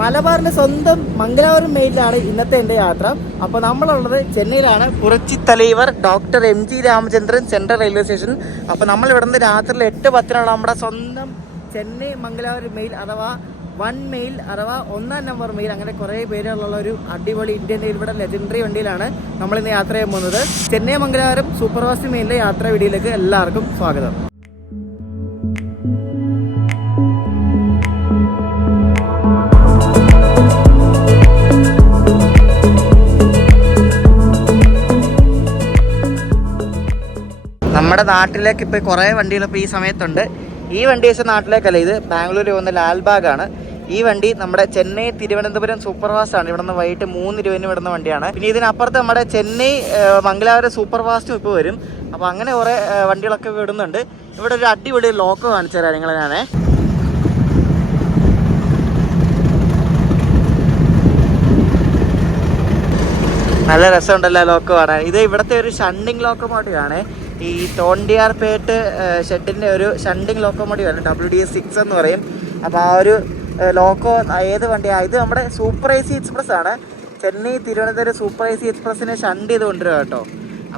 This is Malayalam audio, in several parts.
മലബാറിന്റെ സ്വന്തം മംഗലാപുരം മെയിലാണ് ഇന്നത്തെ എൻ്റെ യാത്ര. അപ്പോൾ നമ്മളുള്ളത് ചെന്നൈയിലാണ്, Puratchi Thalaivar doctor MG Ramachandran central railway station. അപ്പോൾ നമ്മൾ ഇവിടെ നിന്ന് രാത്രി 8:10 നമ്മുടെ സ്വന്തം ചെന്നൈ മംഗലാപുരം മെയിൽ അഥവാ 1 മെയിൽ അഥവാ 1ാം നമ്പർ മെയിൽ, അങ്ങനെ കുറേ പേരുള്ള ഒരു അടിപൊളി ഇന്ത്യൻ റെയിൽവേയുടെ ലെജൻഡറി വണ്ടിയിലാണ് നമ്മളിന്ന് യാത്ര ചെയ്യാൻ പോകുന്നത്. ചെന്നൈ മംഗലാപുരം സൂപ്പർഫാസ്റ്റ് മെയിലിലെ യാത്രാ വീഡിയോയിലേക്ക് എല്ലാവർക്കും സ്വാഗതം. നമ്മുടെ നാട്ടിലേക്ക് ഇപ്പോൾ കുറേ വണ്ടികൾ ഇപ്പോൾ ഈ സമയത്തുണ്ട്. ഈ വണ്ടി വെച്ച നാട്ടിലേക്കല്ല, ഇത് ബാംഗ്ലൂർ പോകുന്ന ലാൽബാഗാണ്. ഈ വണ്ടി നമ്മുടെ ചെന്നൈ തിരുവനന്തപുരം സൂപ്പർ ഫാസ്റ്റ് ആണ്. ഇവിടെ നിന്ന് വൈകിട്ട് 3 രൂപന് വിടുന്ന വണ്ടിയാണ്. പിന്നെ ഇതിനപ്പുറത്ത് നമ്മുടെ ചെന്നൈ മംഗലാപുരം സൂപ്പർ ഫാസ്റ്റും ഇപ്പോൾ വരും. അപ്പോൾ അങ്ങനെ കുറേ വണ്ടികളൊക്കെ വിടുന്നുണ്ട്. ഇവിടെ ഒരു അടിപൊളി ലോക്ക് കാണിച്ചു തരാം നിങ്ങളെ ഞാനേ. നല്ല രസമുണ്ടല്ലോ ലോക്ക് കാണാൻ. ഇത് ഇവിടുത്തെ ഒരു ഷണ്ടിങ് ലോക്കോമോട്ടീവാണ്. ഈ തോണ്ടിയാർപേട്ട് ഷെഡിൻ്റെ ഒരു ഷണ്ടിങ് ലോക്കോമോട്ടീവാണ്, WDS6 എന്ന് പറയും. അപ്പോൾ ആ ഒരു ലോക്കോ ഏത് വണ്ടിയാണ്? ഇത് നമ്മുടെ സൂപ്പർ AC എക്സ്പ്രസ് ആണ്. ചെന്നൈ തിരുവനന്തപുരം സൂപ്പർ AC എക്സ്പ്രസ്സിനെ ഷണ്ട് ചെയ്ത് കൊണ്ടുവരിക കേട്ടോ.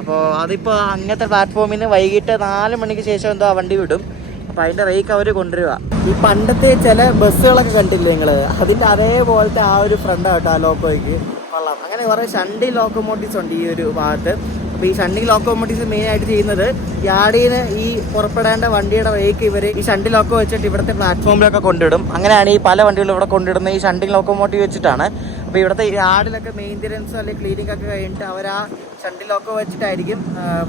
അപ്പോൾ അതിപ്പോൾ അങ്ങനത്തെ പ്ലാറ്റ്ഫോമിൽ നിന്ന് വൈകിട്ട് 4 മണിക്ക് ശേഷം എന്തോ ആ വണ്ടി വിടും. അപ്പോൾ അതിൻ്റെ റേക്ക് അവർ കൊണ്ടുവരിക. ഈ പണ്ടത്തെ ചില ബസ്സുകളൊക്കെ കണ്ടില്ലേ നിങ്ങൾ, അതിൻ്റെ അതേപോലത്തെ ആ ഒരു ഫ്രണ്ടാണ് കേട്ടോ ആ ലോക്കോയ്ക്ക്. കൊള്ളാം. അങ്ങനെ കുറേ ഷണ്ടിങ് ലോക്കോമോട്ടീവ്സ് ഉണ്ട് ഈ ഒരു ഭാഗത്ത്. അപ്പോൾ ഈ ഷണ്ടിങ് ലോക്കോമോട്ടീവ്സ് മെയിനായിട്ട് ചെയ്യുന്നത് യാർഡിൽ നിന്ന് ഈ പുറപ്പെടേണ്ട വണ്ടിയുടെ റേക്ക് ഇവർ ഈ ഷണ്ടിങ് ലോക്കോ വെച്ചിട്ട് ഇവിടുത്തെ പ്ലാറ്റ്ഫോമിലൊക്കെ കൊണ്ടിടും. അങ്ങനെയാണ് ഈ പല വണ്ടികളും ഇവിടെ കൊണ്ടിടുന്നത് ഈ ഷണ്ടിങ് ലോക്കോമോട്ടീവ് വെച്ചിട്ടാണ്. അപ്പോൾ ഇവിടുത്തെ യാർഡിലൊക്കെ മെയിൻ്റനൻസ് അല്ലെങ്കിൽ ക്ലീനിങ് ഒക്കെ കഴിഞ്ഞിട്ട് അവർ ആ ഷണ്ടിങ് ലോക്കോ വെച്ചിട്ടായിരിക്കും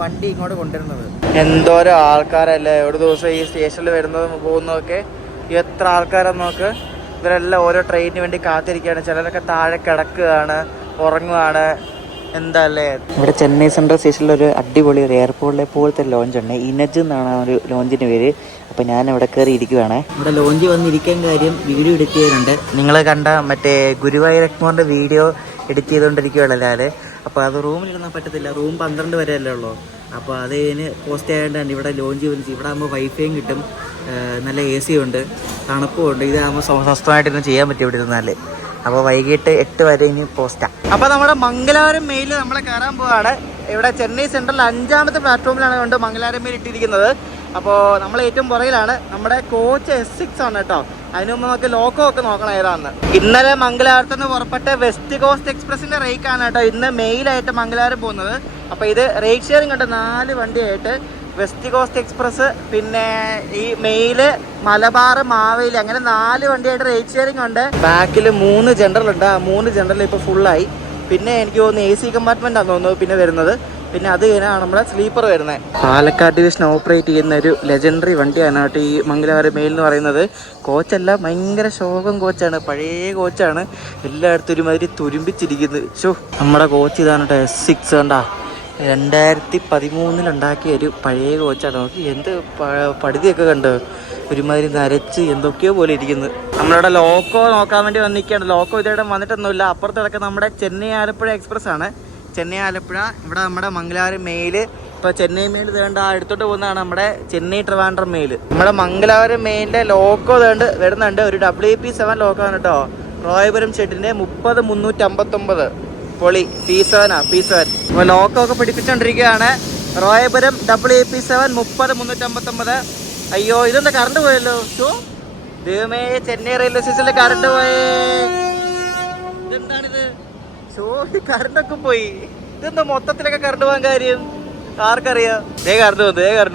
വണ്ടി ഇങ്ങോട്ട് കൊണ്ടുവരുന്നത്. എന്തോരോ ആൾക്കാരല്ലേ ഒരു ദിവസം ഈ സ്റ്റേഷനിൽ വരുന്നതും പോകുന്നതൊക്കെ. എത്ര ആൾക്കാരെന്ന് നോക്ക്. ഇവരെല്ലാം ഓരോ ട്രെയിനിന് വേണ്ടി കാത്തിരിക്കുകയാണ്. ചിലരൊക്കെ താഴെ കിടക്കുകയാണ്, ഉറങ്ങുകയാണ്. എന്താ അല്ലേ. ഇവിടെ ചെന്നൈ സെൻട്രൽ സ്റ്റേഷനിൽ ഒരു അടിപൊളി ഒരു എയർപോർട്ടിലെ പോലത്തെ ലോഞ്ചുണ്ട്. ഇനജ് എന്നാണ് ആ ഒരു ലോഞ്ചിൻ്റെ പേര്. അപ്പോൾ ഞാൻ ഇവിടെ കയറി ഇരിക്കുകയാണ്. ഇവിടെ ലോഞ്ച് വന്നിരിക്കാൻ കാര്യം വീഡിയോ എഡിറ്റ് ചെയ്തിട്ടുണ്ട്. നിങ്ങൾ കണ്ട മറ്റേ ഗുരുവായൂർ എക്മോറിൻ്റെ വീഡിയോ എഡിറ്റ് ചെയ്തുകൊണ്ടിരിക്കുകയാണല്ലോ ഞാൻ. അപ്പോൾ അത് റൂമിലിരുന്നാൽ പറ്റത്തില്ല, റൂം 12 വരെ അല്ലേ ഉള്ളൂ. അപ്പോൾ അതിന് പോസ്റ്റ് ആയതുകൊണ്ടാണ് ഇവിടെ ലോഞ്ച് വിളിച്ച്. ഇവിടെ ആകുമ്പോൾ വൈഫൈയും കിട്ടും, നല്ല AC ഉണ്ട്, തണുപ്പും ഉണ്ട്. ഇതാകുമ്പോൾ സ്വസ്ഥമായിട്ട് ഇരുന്ന് ചെയ്യാൻ പറ്റും ഇവിടെ ഇരുന്നാൽ. അപ്പോൾ വൈകിട്ട് 8 വരെ ഇനി പോസ്റ്റാണ്. അപ്പോൾ നമ്മുടെ മംഗലാപുരം മെയിൽ നമ്മളെ കയറാൻ പോവാണ്. ഇവിടെ ചെന്നൈ സെൻട്രൽ 5ാമത്തെ പ്ലാറ്റ്ഫോമിലാണ് കൊണ്ട് മംഗലാപുരം മെയിൽ ഇട്ടിരിക്കുന്നത്. അപ്പോൾ നമ്മൾ ഏറ്റവും പുറകിലാണ്. നമ്മുടെ കോച്ച് S6 ആണ് കേട്ടോ. അതിന് മുമ്പ് നമുക്ക് ലോക്കോ ഒക്കെ നോക്കണം ഏതാണെന്ന്. ഇന്നലെ മംഗലാപുരത്ത് നിന്ന് പുറപ്പെട്ട വെസ്റ്റ് കോസ്റ്റ് എക്സ്പ്രസിൻ്റെ റേക്കാണ് കേട്ടോ ഇന്ന് മെയിലായിട്ട് മംഗലാപുരം പോകുന്നത്. അപ്പോൾ ഇത് റേക്ക് ഷെയറിംഗ് ഉണ്ട് 4 വണ്ടിയായിട്ട്. വെസ്റ്റ് കോസ്റ്റ് എക്സ്പ്രസ്, പിന്നെ ഈ മെയില്, മലബാർ, മാവേലി, അങ്ങനെ 4 വണ്ടിയായിട്ട് റേറ്റ് ഷെയറിംഗ് ഉണ്ട്. ബാക്കിൽ 3 ജനറൽ ഉണ്ട്. ആ 3 ജനറൽ ഇപ്പോൾ ഫുള്ളായി. പിന്നെ എനിക്ക് തോന്നുന്നു AC കമ്പാർട്ട്മെൻ്റ് ആണെന്ന് തോന്നുന്നു പിന്നെ വരുന്നത്. പിന്നെ അത് കഴിഞ്ഞാണ് നമ്മുടെ സ്ലീപ്പർ വരുന്നത്. പാലക്കാട് ഡിവിഷൻ ഓപ്പറേറ്റ് ചെയ്യുന്ന ഒരു ലെജൻഡറി വണ്ടിയാണ് കേട്ടോ ഈ മംഗലാപുരം മെയിൽ എന്ന് പറയുന്നത്. കോച്ചെല്ലാം ഭയങ്കര ശോകം കോച്ചാണ്, പഴയ കോച്ചാണ്. എല്ലായിടത്തും ഒരുമാതിരി തുരുമ്പിച്ചിരിക്കുന്നത്. നമ്മുടെ കോച്ച് ഇതാണ് കേട്ടോ, S6 കണ്ടാ. 2013 ഉണ്ടാക്കിയ ഒരു പഴയ കോച്ചാണ്. നോക്കി എന്ത് പടുതിയൊക്കെ കണ്ട് ഒരുമാതിരി നരച്ച് എന്തൊക്കെയോ പോലെ ഇരിക്കുന്നത്. നമ്മളിവിടെ ലോക്കോ നോക്കാൻ വേണ്ടി വന്നിരിക്കുകയാണ്. ലോക്കോ ഇതേടെ വന്നിട്ടൊന്നുമില്ല. അപ്പുറത്ത് കിടക്കുന്ന നമ്മുടെ ചെന്നൈ ആലപ്പുഴ എക്സ്പ്രസ് ആണ്. ചെന്നൈ ആലപ്പുഴ. ഇവിടെ നമ്മുടെ മംഗലാപുരം മെയിൽ. ഇപ്പോൾ ചെന്നൈ മെയിൽ വേണ്ട എടുത്തോട്ട് പോകുന്നതാണ് നമ്മുടെ ചെന്നൈ ട്രിവാൻഡ്രം മെയിൽ. നമ്മുടെ മംഗലാപുരം മെയിലിൻ്റെ ലോക്കോ വേണ്ട വരുന്നുണ്ട്. ഒരു WP7 ലോക്കോ ആണ് കേട്ടോ. റോയപുരം ഷെഡിൻ്റെ 30359 പൊളി. P7. അപ്പോൾ ലോക്കോ ഒക്കെ പിടിപ്പിച്ചുകൊണ്ടിരിക്കുകയാണ്. റോയപുരം WP7 30359. അയ്യോ ഇതെന്താ കറണ്ട് പോയല്ലോ. ദൈവമേ, ചെന്നൈ റെയിൽവേ സ്റ്റേഷനിൽ കറണ്ട് പോയേ. ഇതെന്താണിത്? കറണ്ടൊക്കെ പോയി. ഇതെന്താ മൊത്തത്തിലൊക്കെ കറണ്ട് പോകാൻ കാര്യം? ആർക്കറിയാം. കറണ്ട്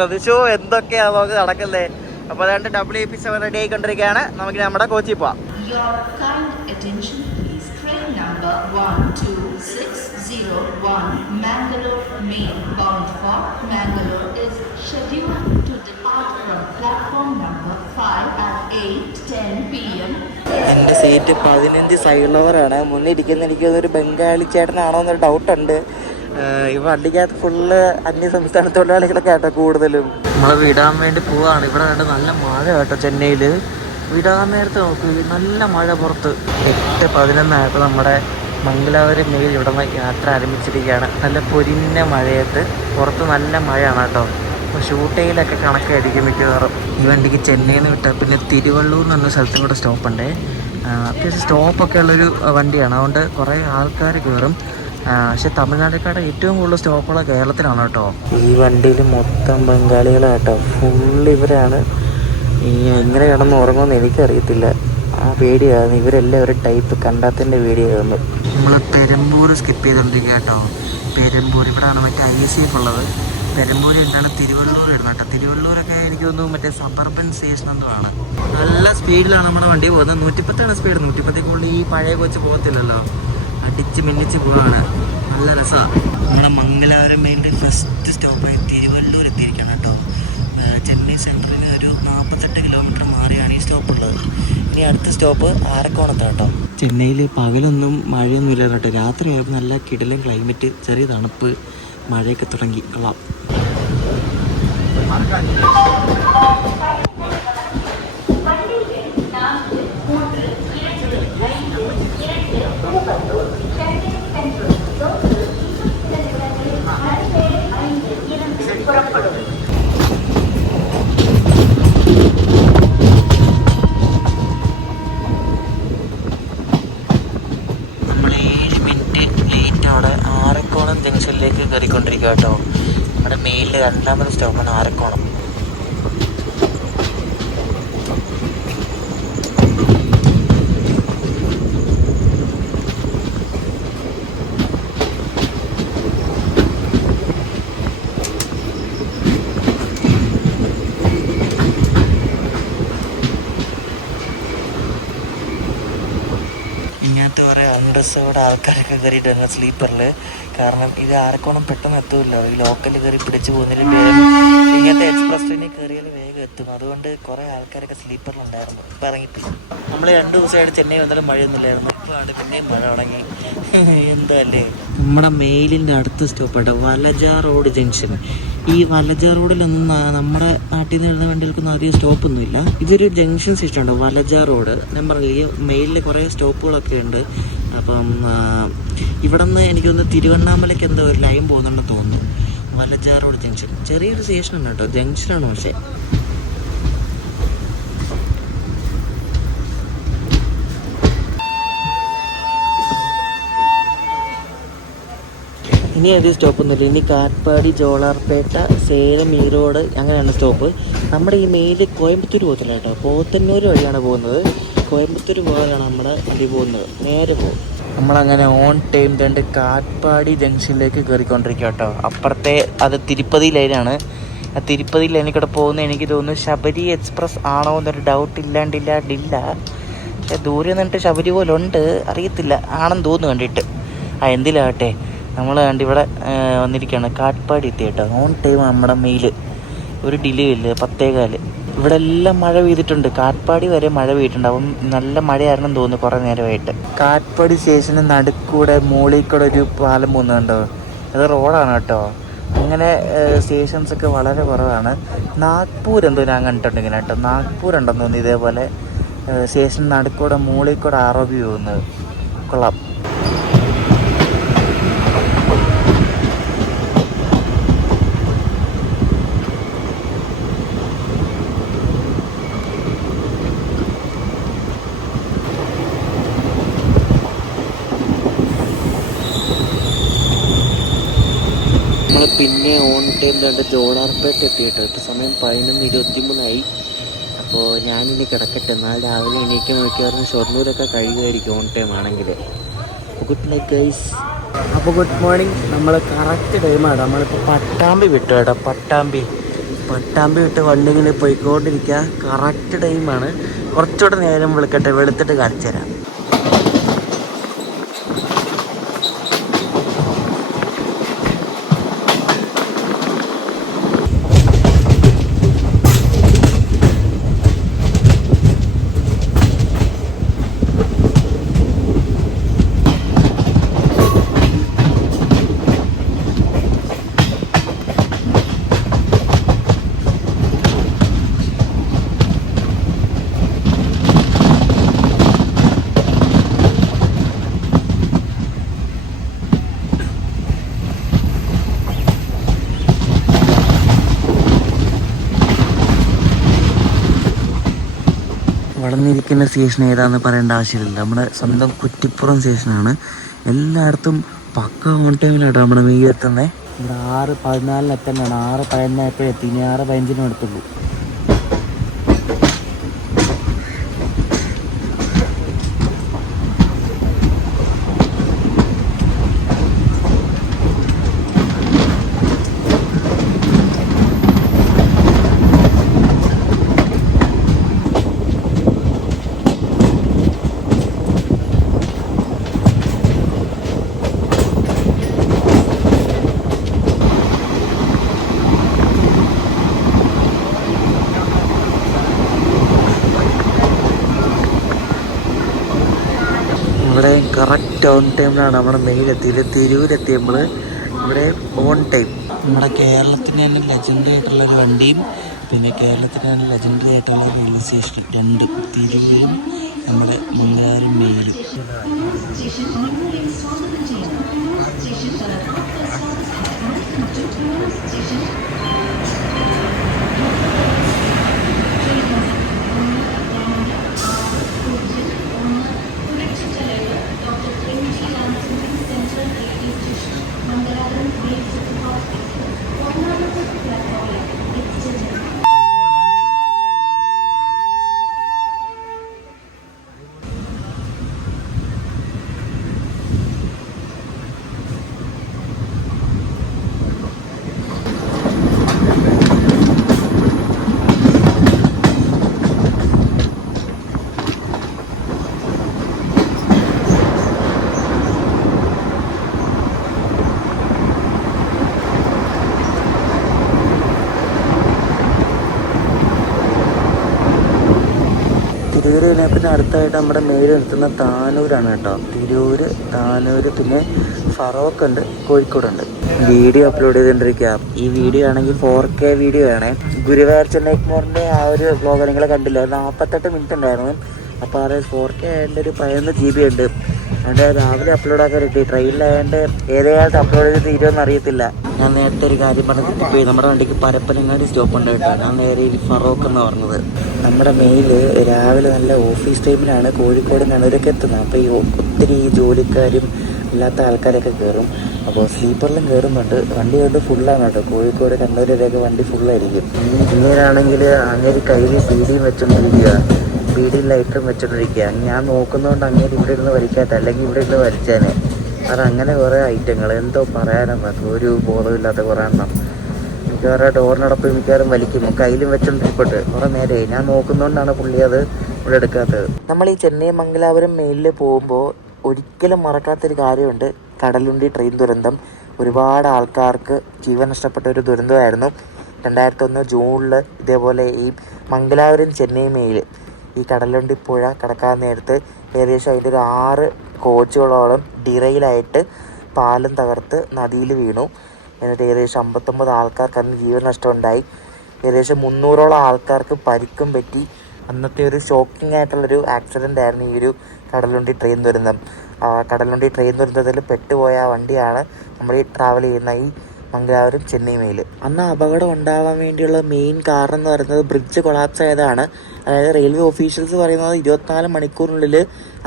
വന്നു. എന്തൊക്കെയാ നമുക്ക് നടക്കല്ലേ. അപ്പോൾ അതുകൊണ്ട് WP7 റെഡി ആയിക്കൊണ്ടിരിക്കുകയാണ്. നമുക്ക് നമ്മുടെ കോച്ചിൽ പോവാം. Number 12601 Mangalore Main bound for Mangalore is scheduled to depart from platform number 5 at 8:10 p.m. എൻ്റെ സീറ്റ് 15 സൈഡിലോവറാണ്. മുന്നിരിക്കുന്ന എനിക്കൊരു ബംഗാളി ചേട്ടനാണോ എന്നൊരു ഡൗട്ടുണ്ട്. ഈ വണ്ടിക്കകത്ത് ഫുള്ള് അന്യ സംസ്ഥാന തൊഴിലാളികളൊക്കെ ആട്ടോ കൂടുതലും. നമ്മൾ വിടാൻ വേണ്ടി പോവാണ്. ഇവിടെ കണ്ട് നല്ല മഴ കേട്ടോ ചെന്നൈയിൽ. വിടാൻ നേരത്തെ നോക്ക്, നല്ല മഴ പുറത്ത്. 8:11 ആയപ്പോൾ നമ്മുടെ മംഗലാപുരം മെയിൽ ഇവിടെ നിന്ന് യാത്ര ആരംഭിച്ചിരിക്കുകയാണ്. നല്ല പൊരിഞ്ഞ മഴയത്ത് പുറത്ത് നല്ല മഴയാണ് കേട്ടോ. അപ്പോൾ ഷൂട്ടയിലൊക്കെ കണക്കായിരിക്കും മിക്കവാറും. ഈ വണ്ടിക്ക് ചെന്നൈയിൽ നിന്ന് വിട്ടാൽ പിന്നെ തിരുവള്ളൂർ എന്ന് പറഞ്ഞ സ്ഥലത്തും കൂടെ സ്റ്റോപ്പുണ്ട്. അത്യാവശ്യം സ്റ്റോപ്പൊക്കെ ഉള്ളൊരു വണ്ടിയാണ്, അതുകൊണ്ട് കുറേ ആൾക്കാർ കയറും. പക്ഷെ തമിഴ്നാട്ടിൽക്കാട് ഏറ്റവും കൂടുതൽ സ്റ്റോപ്പുള്ള കേരളത്തിലാണ് കേട്ടോ. ഈ വണ്ടിയിൽ മൊത്തം ബംഗാളികളാട്ടോ, ഫുള്ള് ഇവരാണ്. ഈ എങ്ങനെ കിടന്ന് ഉറങ്ങുമെന്ന് എനിക്കറിയത്തില്ല, ആ പേടിയാണ്. ഇവരെല്ലാം ഒരു ടൈപ്പ് കണ്ടാത്തിൻ്റെ പേടിയാകുന്നു. നമ്മൾ പെരമ്പൂർ സ്കിപ്പ് ചെയ്തുകൊണ്ടിരിക്കുക കേട്ടോ. പെരമ്പൂർ ഇവിടെയാണ് മറ്റേ ICF ഉള്ളത്. പെരമ്പൂർ എന്താണ് തിരുവള്ളൂർ ഇടുന്നത് കേട്ടോ. തിരുവള്ളൂരൊക്കെ എനിക്ക് തോന്നുന്നു മറ്റേ സബർബൻ സ്റ്റേഷൻ എന്തോ ആണ്. നല്ല സ്പീഡിലാണ് നമ്മുടെ വണ്ടി പോകുന്നത്. 110 സ്പീഡ്. 110 കൊണ്ട് ഈ പഴയ കൊച്ച് പോകത്തില്ലല്ലോ, അടിച്ച് മിന്നിച്ച് പോവാണ്. നല്ല രസമാണ്. നമ്മുടെ മംഗലാപുരം മെയിൻ്റെ ഫസ്റ്റ് സ്റ്റോപ്പായി തിരുവള്ളൂർ എത്തിയിരിക്കണം കേട്ടോ. ചെന്നൈ സെൻട്രലിന് ഒരു 48 കിലോമീറ്റർ മാറിയാണ് ഈ സ്റ്റോപ്പ് ഉള്ളത്. ഇനി അടുത്ത സ്റ്റോപ്പ് ആരക്കോണത്താണ് കേട്ടോ. ചെന്നൈയിൽ പകലൊന്നും മഴയൊന്നും ഇല്ല കേട്ടോ. രാത്രിയായപ്പോൾ നല്ല കിടിലൻ ക്ലൈമറ്റ്, ചെറിയ തണുപ്പ്, മഴയൊക്കെ തുടങ്ങി. കൊള്ളാം. നമ്മൾ 7 മിനിറ്റ് ലേറ്റോടെ ആരക്കോണം ജംഗ്ഷനിലേക്ക് കയറിക്കൊണ്ടിരിക്കുക കേട്ടോ. നമ്മുടെ മെയിലിൽ 2ാമത്തെ സ്റ്റോപ്പാണ് ആരക്കോണം. ഇങ്ങനത്തെ കുറേ അൺറിസർവ്ഡ് ആൾക്കാരൊക്കെ കയറിയിട്ട് വരുന്ന സ്ലീപ്പറിൽ. കാരണം ഇത് ആരക്കോണം പെട്ടെന്ന് എത്തുമല്ലോ, ഈ ലോക്കലിൽ കയറി പിടിച്ച് പോകുന്നതിലും വേഗം ഇങ്ങനത്തെ എക്സ്പ്രസ് ട്രെയിനിൽ കയറിയാൽ വേഗം എത്തും. അതുകൊണ്ട് കുറേ ആൾക്കാരൊക്കെ സ്ലീപ്പറിലുണ്ടായിരുന്നു. ഇപ്പം ഇറങ്ങിപ്പോയി. നമ്മൾ 2 ദിവസമായിട്ട് ചെന്നൈ വന്നാലും മഴയൊന്നുമില്ലായിരുന്നു. ഇപ്പോഴാണ് പിന്നെയും മഴ തുടങ്ങി. എന്താ അല്ലേ. നമ്മുടെ മെയിലിൻ്റെ അടുത്ത സ്റ്റോപ്പായിട്ട് വലജ റോഡ് ജംഗ്ഷൻ. ഈ വലജ റോഡിലൊന്നും നമ്മുടെ നാട്ടിൽ നിന്ന് വരുന്ന വണ്ടികൾക്കൊന്നും അധികം സ്റ്റോപ്പൊന്നുമില്ല. ഇതൊരു ജംഗ്ഷൻ സ്റ്റേഷൻ ഉണ്ട്, വലജ റോഡ്. ഞാൻ പറഞ്ഞില്ല, ഈ മെയിലിൽ കുറേ സ്റ്റോപ്പുകളൊക്കെ ഉണ്ട്. അപ്പം ഇവിടെ നിന്ന് എനിക്കൊന്ന് തിരുവണ്ണാമലയ്ക്ക് എന്തോ ഒരു ലൈൻ പോകുന്നുണ്ടെന്ന് തോന്നുന്നു. വലജ റോഡ് ജംഗ്ഷൻ ചെറിയൊരു സ്റ്റേഷൻ ഉണ്ട് കേട്ടോ, ജംഗ്ഷനാണ്. പക്ഷേ ഇനി അധികം സ്റ്റോപ്പൊന്നുമില്ല. ഇനി കാട്ട്പാടി, ജോളാർപേട്ട, സേലം, ഈറോഡ് അങ്ങനെയാണ് സ്റ്റോപ്പ്. നമ്മുടെ ഈ മെയിൽ കോയമ്പത്തൂർ പോകത്തില്ല കേട്ടോ, പോത്തന്നൂർ വഴിയാണ് പോകുന്നത്. കോയമ്പത്തൂർ പോകാനാണ് നമ്മുടെ വണ്ടി പോകുന്നത്, നേരെ പോകും. നമ്മളങ്ങനെ ഓൺ ടൈം 2 കാട്ട്പാടി ജംഗ്ഷനിലേക്ക് കയറിക്കൊണ്ടിരിക്കുക കേട്ടോ. അപ്പുറത്തെ അത് തിരുപ്പതി ലൈനാണ്. ആ തിരുപ്പതി ലൈനിൽ കൂടെ പോകുന്നത് എനിക്ക് തോന്നുന്നു ശബരി എക്സ്പ്രസ് ആണോ എന്നൊരു ഡൗട്ട് ഇല്ലാണ്ടില്ല. പക്ഷേ ദൂരെ നിന്നിട്ട് ശബരി പോലെ ഉണ്ട്, അറിയത്തില്ല, ആണെന്ന് തോന്നുന്നു കണ്ടിട്ട്. എന്തിലാകട്ടെ, നമ്മൾ കണ്ട് ഇവിടെ വന്നിരിക്കുകയാണ്. കാട്ട്പാടി എത്തി കേട്ടോ. ഓൺ ടൈം നമ്മുടെ മെയിൽ, ഒരു ഡിലേ ഇല്ല. 10:15. ഇവിടെ എല്ലാം മഴ പെയ്തിട്ടുണ്ട്. കാട്ട്പാടി വരെ മഴ പെയ്തിട്ടുണ്ട്. അപ്പം നല്ല മഴയായിരുന്നു തോന്നുന്നു കുറേ നേരമായിട്ട്. കാട്ട്പാടി സ്റ്റേഷന് നടുക്കൂടെ മുകളിൽ കൂടെ ഒരു പാലം പോകുന്നുണ്ടോ, അത് റോഡാണ് കേട്ടോ. അങ്ങനെ സ്റ്റേഷൻസൊക്കെ വളരെ കുറവാണ്. നാഗ്പൂർ എന്തോ ഞാൻ കണ്ടിട്ടുണ്ട് ഇങ്ങനെ കേട്ടോ. നാഗ്പൂർ ഉണ്ടെന്ന് തോന്നുന്നു ഇതേപോലെ സ്റ്റേഷൻ നടുക്കൂടെ മുകളിൽ കൂടെ ROB പോകുന്നത്. കൊള്ളാം. നമ്മൾ പിന്നെ ഓൺ ടൈം 2 ജോളാർപേട്ട എത്തിയിട്ട്. ഇപ്പോൾ സമയം 11:23 അപ്പോൾ ഞാനിനി കിടക്കട്ടെ. എന്നാൽ രാവിലെ എണീറ്റ് നോക്കിയാൽ ഷൊർണൂരൊക്കെ കഴിയുമായിരിക്കും ഓൺ ടൈം ആണെങ്കിൽ. Good night guys. അപ്പോൾ ഗുഡ് മോർണിംഗ്. നമ്മൾ കറക്റ്റ് ടൈമാണ്. നമ്മളിപ്പോൾ പട്ടാമ്പി വിട്ടു കേട്ടോ. പട്ടാമ്പി വിട്ട് വണ്ടി ഇങ്ങനെ പോയിക്കൊണ്ടിരിക്കുക. കറക്റ്റ് ടൈമാണ്. കുറച്ചുകൂടെ നേരം വെളുക്കട്ടെ, വെളുത്തിട്ട് കാണിച്ചു തരാം. ഇരിക്കുന്ന സ്റ്റേഷൻ ഏതാണെന്ന് പറയേണ്ട ആവശ്യമില്ല. നമ്മുടെ സ്വന്തം കുറ്റിപ്പുറം സ്റ്റേഷനാണ്. എല്ലായിടത്തും പക്ക ഓൺ ടൈമിലാട്ടോ നമ്മുടെ മെയ് എത്തുന്നത്. ഇവിടെ 6:14 എത്തേണ്ടതാണ്. 6:15 എത്തി. ഇനി 6:15 അടുത്തുള്ളൂ. ഇവിടെ കറക്റ്റ് ഓൺ ടൈമിലാണ് നമ്മുടെ മെയിലെത്തിയത്. തിരൂരെത്തിയപ്പോൾ ഇവിടെ ഓൺ ടൈം. നമ്മുടെ കേരളത്തിന് തന്നെ ലെജൻഡറി ആയിട്ടുള്ളൊരു വണ്ടിയും പിന്നെ കേരളത്തിന് തന്നെ ലെജൻഡറി ആയിട്ടുള്ള റെയിൽവേ സ്റ്റേഷനും രണ്ടും, തിരൂരും നമ്മുടെ മംഗലാപുരം മെയിലും. തിരൂര് കഴിഞ്ഞാൽ പിന്നെ അടുത്തായിട്ട് നമ്മുടെ മെയിൽ നിർത്തുന്ന താനൂരാണ് കേട്ടോ. തിരൂര്, താനൂര്, പിന്നെ ഫറോക്ക് ഉണ്ട്, കോഴിക്കോടുണ്ട്. വീഡിയോ അപ്ലോഡ് ചെയ്തുകൊണ്ടിരിക്കുക. ഈ വീഡിയോ ആണെങ്കിൽ 4K വീഡിയോ ആണേ. ഗുരുവായൂർ ചെന്നൈക്കുമാറിൻ്റെ ആ ഒരു വ്ലോഗ് നിങ്ങൾ കണ്ടില്ല, 48 മിനിറ്റ് ഉണ്ടായിരുന്നു. അപ്പോൾ അത് 4K ആയതിൻ്റെ ഒരു 11 GB ഉണ്ട്. അതുകൊണ്ട് രാവിലെ അപ്ലോഡ് ആക്കാൻ കിട്ടി. ട്രെയിനിലായതുകൊണ്ട് ഏതേ കാലത്ത് അപ്ലോഡ് ചെയ്ത് തീരുമെന്ന് അറിയത്തില്ല. ഞാൻ നേരത്തെ ഒരു കാര്യം പറഞ്ഞിട്ട് പോയി. നമ്മുടെ വണ്ടിക്ക് പരപ്പനങ്ങാടി സ്റ്റോപ്പ് ഉണ്ട് കേട്ടോ. ഞാൻ നേരെ ഈ ഫറോക്ക് എന്ന് പറഞ്ഞത്. നമ്മുടെ മെയിൽ രാവിലെ നല്ല ഓഫീസ് ടൈമിലാണ് കോഴിക്കോട് കണ്ണൂരൊക്കെ എത്തുന്നത്. അപ്പോൾ ഈ ഒത്തിരി ജോലിക്കാരും അല്ലാത്ത ആൾക്കാരൊക്കെ കയറും. അപ്പോൾ സ്ലീപ്പറിലും കയറുന്നുണ്ട്. വണ്ടി കൊണ്ട് ഫുള്ളാണ് കേട്ടോ. കോഴിക്കോട് കണ്ണൂരൊക്കെ വണ്ടി ഫുള്ളായിരിക്കും. ഇങ്ങനെയാണെങ്കിൽ അങ്ങനെ കയ്യിൽ ബീഡിയും വെച്ചോണ്ടിരിക്കുക, ബീഡി ലൈറ്ററും വെച്ചോണ്ടിരിക്കുക. ഞാൻ നോക്കുന്നതുകൊണ്ട് അങ്ങനെ ഇവിടെ ഇരുന്ന് വലിക്കാത്ത, അല്ലെങ്കിൽ ഇവിടെ ഇരുന്ന് വലിച്ചേനെ. അതങ്ങനെ കുറേ ഐറ്റങ്ങൾ എന്തോ പറയാനെന്നാ, ഒരു ബോധമില്ലാത്ത കുറേ എണ്ണം. മിക്കവാറും ഡോറിനടപ്പ് മിക്കവാറും വലിക്കും, കയ്യിലും വെച്ചോണ്ടിരിക്കട്ടെ. കുറേ നേരെ ഞാൻ നോക്കുന്നതുകൊണ്ടാണ് പുള്ളി അത് ഇവിടെ എടുക്കാത്തത്. നമ്മൾ ഈ ചെന്നൈ മംഗലാപുരം മെയിലിൽ പോകുമ്പോൾ ഒരിക്കലും മറക്കാത്തൊരു കാര്യമുണ്ട്, കടലുണ്ടി ട്രെയിൻ ദുരന്തം. ഒരുപാട് ആൾക്കാർക്ക് ജീവൻ നഷ്ടപ്പെട്ട ഒരു ദുരന്തമായിരുന്നു. 2001 ജൂണിൽ ഇതേപോലെ ഈ മംഗലാപുരം ചെന്നൈ മെയിൽ ഈ കടലുണ്ടി പുഴ കടക്കാൻ നേരത്ത് ഏകദേശം അതിൻ്റെ ഒരു 6 കോച്ചുകളോളം ഡിറയിലായിട്ട് പാലം തകർത്ത് നദിയിൽ വീണു. എന്നിട്ട് ഏകദേശം 59 ആൾക്കാർക്ക് അന്ന് ജീവൻ നഷ്ടമുണ്ടായി. ഏകദേശം 300ഓളം ആൾക്കാർക്ക് പരിക്കും പറ്റി. അന്നത്തെ ഒരു ഷോക്കിംഗ് ആയിട്ടുള്ളൊരു ആക്സിഡൻ്റ് ആയിരുന്നു ഈ ഒരു കടലുണ്ടി ട്രെയിൻ ദുരന്തം. കടലുണ്ടി ട്രെയിൻ ദുരന്തത്തിൽ പെട്ടുപോയ ആ വണ്ടിയാണ് നമ്മൾ ഈ ട്രാവൽ ചെയ്യുന്ന ഈ മംഗലാപുരം ചെന്നൈ മെയിൽ. അന്ന് അപകടം ഉണ്ടാവാൻ വേണ്ടിയുള്ള മെയിൻ കാരണം എന്ന് പറയുന്നത് ബ്രിഡ്ജ് കൊളാപ്സ് ആയതാണ്. അതായത് റെയിൽവേ ഒഫീഷ്യൽസ് പറയുന്നത് 24 മണിക്കൂറിനുള്ളിൽ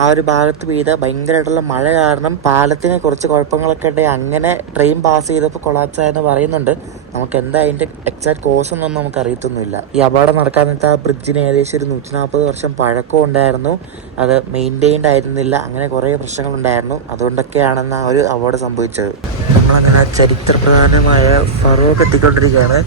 ആ ഒരു ഭാഗത്ത് പെയ്ത ഭയങ്കരമായിട്ടുള്ള മഴ കാരണം പാലത്തിന് കുറച്ച് കുഴപ്പങ്ങളൊക്കെ ഉണ്ട്. അങ്ങനെ ട്രെയിൻ പാസ് ചെയ്തപ്പോൾ കൊളാപ്സ് ആയെന്ന് പറയുന്നുണ്ട്. നമുക്ക് എന്താ അതിൻ്റെ എക്സാക്ട് കോസ് ഒന്നും നമുക്ക് അറിയത്തൊന്നുമില്ല. ഈ അപകടം നടക്കാൻ നേരത്തെ ആ ബ്രിഡ്ജിന് ഏകദേശം ഒരു 140 വർഷം പഴക്കം ഉണ്ടായിരുന്നു. അത് മെയിൻറ്റെയിൻഡ് ആയിരുന്നില്ല. അങ്ങനെ കുറേ പ്രശ്നങ്ങളുണ്ടായിരുന്നു. അതുകൊണ്ടൊക്കെയാണെന്ന് ആ ഒരു അപകടം സംഭവിച്ചത്. നമ്മളങ്ങനെ ചരിത്രപ്രധാനമായ ഫറോക്ക് എത്തിക്കൊണ്ടിരിക്കുകയാണ്.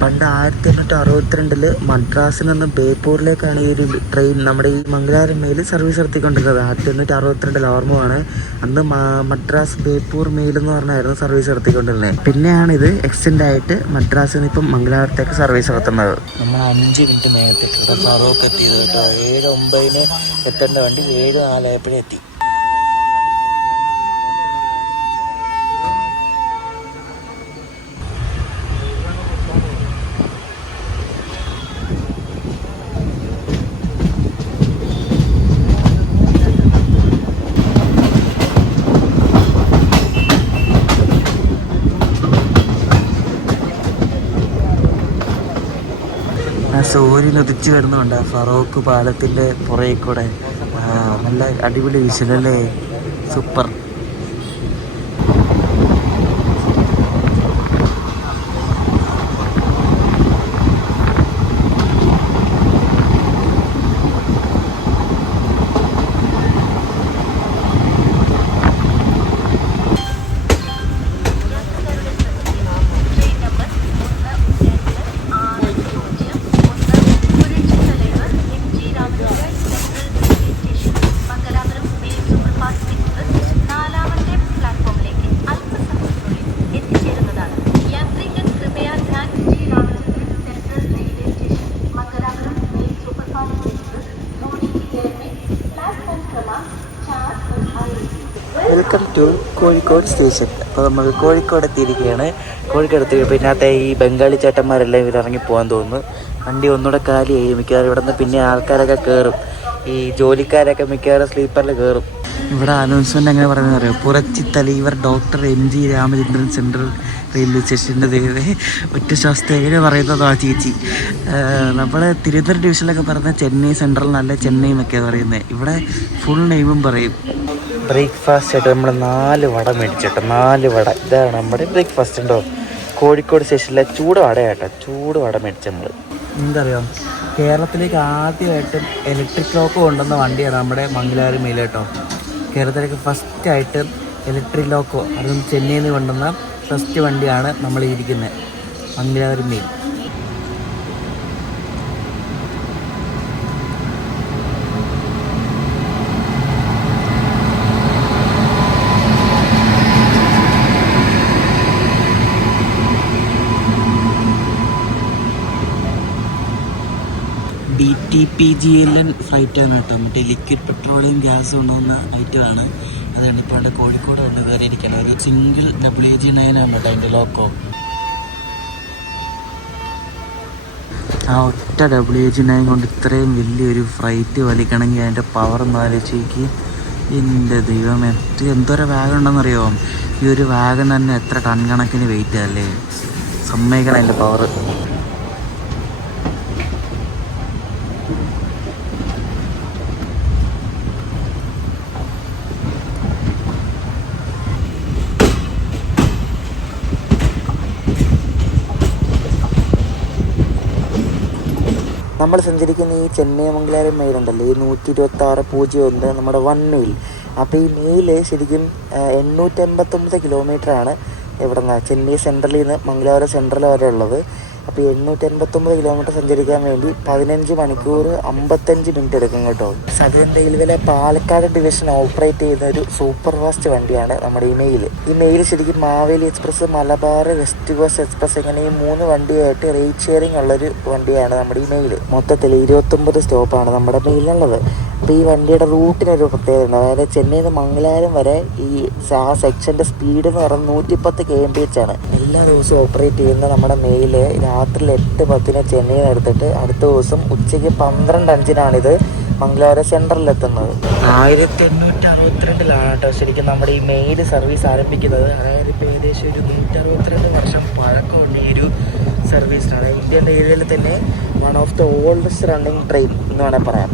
പണ്ട് 1862 മദ്രാസിൽ നിന്ന് ബേപ്പൂരിലേക്കാണ് ഈ ഒരു ട്രെയിൻ നമ്മുടെ ഈ മംഗലാപുരം മെയിൽ സർവീസ് നടത്തിക്കൊണ്ടിരുന്നത്. 1862 ഓർമ്മയാണ്. അന്ന് മദ്രാസ് ബേപ്പൂർ മെയിൽ എന്ന് പറഞ്ഞായിരുന്നു സർവീസ് നടത്തിക്കൊണ്ടിരുന്നത്. പിന്നെയാണ് ഇത് എക്സ്റ്റെൻഡ് ആയിട്ട് മദ്രാസിൽ നിന്ന് ഇപ്പം മംഗലാപുരത്തേക്ക് സർവീസ് നടത്തുന്നത്. നമ്മൾ 5 മിനിറ്റ് നേരത്തെ ഫറോക്ക് എത്തിയത് കേട്ടോ. 7:09 എത്തേണ്ട വണ്ടി 7:04 ആയപ്പോഴേ എത്തി. സൂര്യൻ ഉദിച്ചു വരുന്നുണ്ട് ഫറോക്ക് പാലത്തിൻ്റെ പുറകിൽ കൂടെ. നല്ല അടിപൊളി വിഷലല്ലേ, super. Welcome to Kozhikode station. അപ്പോൾ നമ്മൾ കോഴിക്കോട് എത്തിയിരിക്കുകയാണ്. കോഴിക്കോട് എത്തി പിന്നത്തെ ഈ ബംഗാളി ചേട്ടന്മാരെല്ലാം ഇവർ ഇറങ്ങി പോകാൻ തോന്നുന്നു. വണ്ടി ഒന്നുകൂടെ കാലിയായി. മിക്കവാറും ഇവിടെ നിന്ന് പിന്നെ ആൾക്കാരൊക്കെ കയറും. ഈ ജോലിക്കാരൊക്കെ മിക്കവാറും സ്ലീപ്പറിൽ കയറും. ഇവിടെ അനൗൺസ്മെൻ്റ് എങ്ങനെ പറയുന്നത് അറിയാം, Puratchi Thalaivar doctor MG Ramachandran central railway സ്റ്റേഷൻ്റെ ദൈവമേ ഒറ്റ ശ്വാസത്തെ എങ്ങനെ പറയുന്നതാണ് ചേച്ചി. നമ്മൾ തിരുവനന്തപുരം ഡിവിഷനിലൊക്കെ പറയുന്നത് ചെന്നൈ സെൻട്രൽ നല്ല ചെന്നൈ എന്നൊക്കെയാണ് പറയുന്നത്. ഇവിടെ ഫുൾ നെയിമും പറയും. ബ്രേക്ക്ഫാസ്റ്റ് ആയിട്ട് നമ്മൾ 4 വട മേടിച്ചിട്ടോ, 4 വട. ഇതാണ് നമ്മുടെ ബ്രേക്ക്ഫാസ്റ്റ്. ഉണ്ടോ കോഴിക്കോട് സ്റ്റേഷനിലെ ചൂട് വടയാട്ടോ, ചൂട് വട മേടിച്ച നമ്മൾ. എന്താ പറയുക, കേരളത്തിലേക്ക് ആദ്യമായിട്ടും ഇലക്ട്രിക് ലോക്ക് കൊണ്ടുവന്ന വണ്ടിയാണ് നമ്മുടെ മംഗലാപുരം മെയിൽ കേട്ടോ. കേരളത്തിലേക്ക് ഫസ്റ്റായിട്ട് ഇലക്ട്രിക് ലോക്കോ അതും ചെന്നൈയിൽ നിന്ന് കൊണ്ടുവന്ന ഫസ്റ്റ് വണ്ടിയാണ് നമ്മൾ ഇരിക്കുന്നത്, മംഗലാപുരം മെയിൽ. DTPGLN ഫ്ലൈറ്റാണ് കേട്ടോ. മറ്റേ ലിക്വിഡ് പെട്രോളിയം ഗ്യാസ് കൊണ്ടുവന്ന ഐറ്റമാണ്. അതാണ് ഇപ്പോൾ അവിടെ കോഴിക്കോട് കൊണ്ട് കയറിയിരിക്കണം. ഒരു സിംഗിൾ WG9 ആണ് കേട്ടോ അതിൻ്റെ ലോക്കോ. ആ ഒറ്റ WG9 കൊണ്ട് ഇത്രയും വലിയൊരു ഫ്ലൈറ്റ് വലിക്കണമെങ്കിൽ അതിൻ്റെ പവർ ഒന്ന് ആലോചിക്ക്. എൻ്റെ ദൈവം, എന്തോരം വാഗൺ ഉണ്ടെന്നറിയോ? ഈ ഒരു വാഗൺ തന്നെ എത്ര ടൺ കണക്കിന് വെയിറ്റ് അല്ലേ, സമ്മതിക്കണം അതിൻ്റെ പവർ. നമ്മൾ സഞ്ചരിക്കുന്ന ഈ ചെന്നൈ മംഗലാപുരം മെയിലുണ്ടല്ലോ, ഈ 126.01 നമ്മുടെ 1 മെയിൽ. അപ്പോൾ ഈ മെയിൽ ശരിക്കും 889 കിലോമീറ്ററാണ് ഇവിടെ നിന്ന് ചെന്നൈ സെൻട്രലിൽ നിന്ന് മംഗലാപുരം സെൻട്രൽ വരെ ഉള്ളത്. അപ്പോൾ 889 കിലോമീറ്റർ സഞ്ചരിക്കാൻ വേണ്ടി 15 മണിക്കൂർ 55 മിനിറ്റ് എടുക്കും കേട്ടോ. സദേൺ റെയിൽവേയിലെ പാലക്കാട് ഡിവിഷൻ ഓപ്പറേറ്റ് ചെയ്യുന്ന ഒരു സൂപ്പർ ഫാസ്റ്റ് വണ്ടിയാണ് നമ്മുടെ ഈ മെയിൽ. ഈ മെയിൽ ശരിക്കും Maveli express, Malabar, west cost express ഇങ്ങനെ ഈ 3 വണ്ടിയായിട്ട് റേറ്റ് ഷെയറിംഗ് ഉള്ളൊരു വണ്ടിയാണ് നമ്മുടെ ഈ മെയിൽ. മൊത്തത്തിൽ 29 സ്റ്റോപ്പാണ് നമ്മുടെ മെയിലുള്ളത്. അപ്പോൾ ഈ വണ്ടിയുടെ റൂട്ടിനൊരു പ്രത്യേകത ഉണ്ട്. അതായത് ചെന്നൈയിൽ നിന്ന് മംഗലാപുരം വരെ ഈ ആ സെക്ഷൻ്റെ സ്പീഡ് എന്ന് പറയുന്നത് 110 kmph ആണ്. എല്ലാ ദിവസവും ഓപ്പറേറ്റ് ചെയ്യുന്ന നമ്മുടെ മെയിൽ രാത്രി 8:10 ചെന്നൈയിൽ നിന്ന് എടുത്തിട്ട് അടുത്ത ദിവസം ഉച്ചയ്ക്ക് 12:05 മംഗലാപുരം സെൻട്രലിലെത്തുന്നത്. 1862 കേട്ടോ ശരിക്കും നമ്മുടെ ഈ മെയിൽ സർവീസ് ആരംഭിക്കുന്നത്. അതായത് ഇപ്പോൾ ഏകദേശം ഒരു 162 വർഷം പഴക്കമുണ്ട് ഈ ഒരു സർവീസിനാണ്. ഇന്ത്യൻ റെയിൽവേയിൽ തന്നെ one of the oldest running train എന്ന് വേണമെങ്കിൽ പറയാം.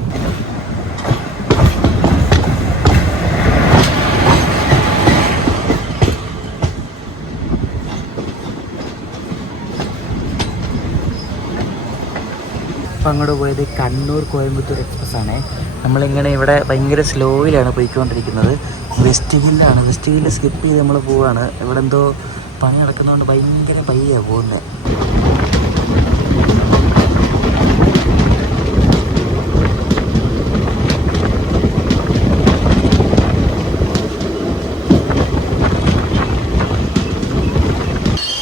അപ്പോൾ അങ്ങോട്ട് പോയത് കണ്ണൂർ കോയമ്പത്തൂർ എക്സ്പ്രസ് ആണ്. നമ്മളിങ്ങനെ ഇവിടെ ഭയങ്കര സ്ലോയിലാണ് പോയിക്കൊണ്ടിരിക്കുന്നത്. വെസ്റ്റ് ഹില്ലാണ്. വെസ്റ്റ് ഹില്ല് സ്കിപ്പ് ചെയ്ത് നമ്മൾ പോവുകയാണ്. ഇവിടെ എന്തോ പണി നടക്കുന്നതുകൊണ്ട് ഭയങ്കര പയ്യാണ് പോകുന്നത്.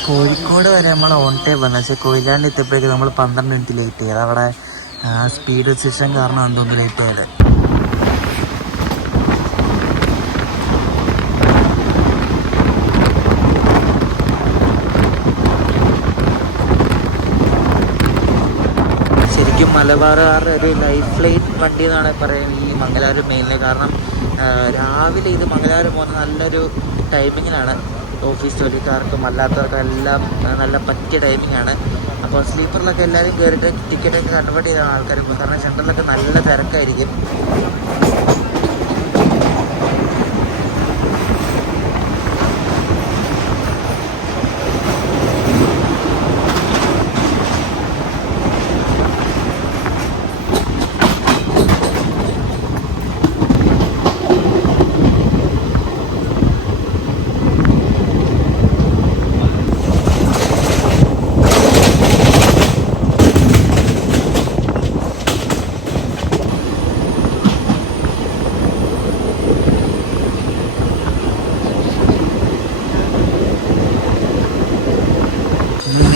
കോഴിക്കോട് വരെ നമ്മൾ ഓൺ ടൈം വന്നത്. പക്ഷേ കൊയിലാണ്ട് എത്തിയപ്പോഴേക്ക് നമ്മൾ 12 മിനിറ്റ് ലേറ്റ് ആയത്. അവിടെ സ്പീഡ് റെസ്ട്രിക്ഷൻ കാരണം എന്തോന്ന് ലേറ്റ് ആയത്. ശരിക്കും മലബാറുകാരുടെ ഒരു ലൈഫ് ലൈൻ വണ്ടി എന്നാണ് പറയുന്നത് ഈ മംഗലാപുരം മെയിലിന്. കാരണം രാവിലെ ഇത് മംഗലാപുരം പോകുന്ന നല്ലൊരു ടൈമിങ്ങിനാണ്. ഓഫീസ് ജോലിക്കാർക്കും അല്ലാത്തവർക്കും എല്ലാം നല്ല പറ്റിയ ടൈമിങ്ങാണ്. അപ്പോൾ സ്ലീപ്പറിലൊക്കെ എല്ലാവരും കയറിയിട്ട് ടിക്കറ്റൊക്കെ കൺവേർട്ട് ചെയ്താണ് ആൾക്കാർ ഇപ്പോൾ, കാരണം സെൻട്രലിലൊക്കെ നല്ല തിരക്കായിരിക്കും.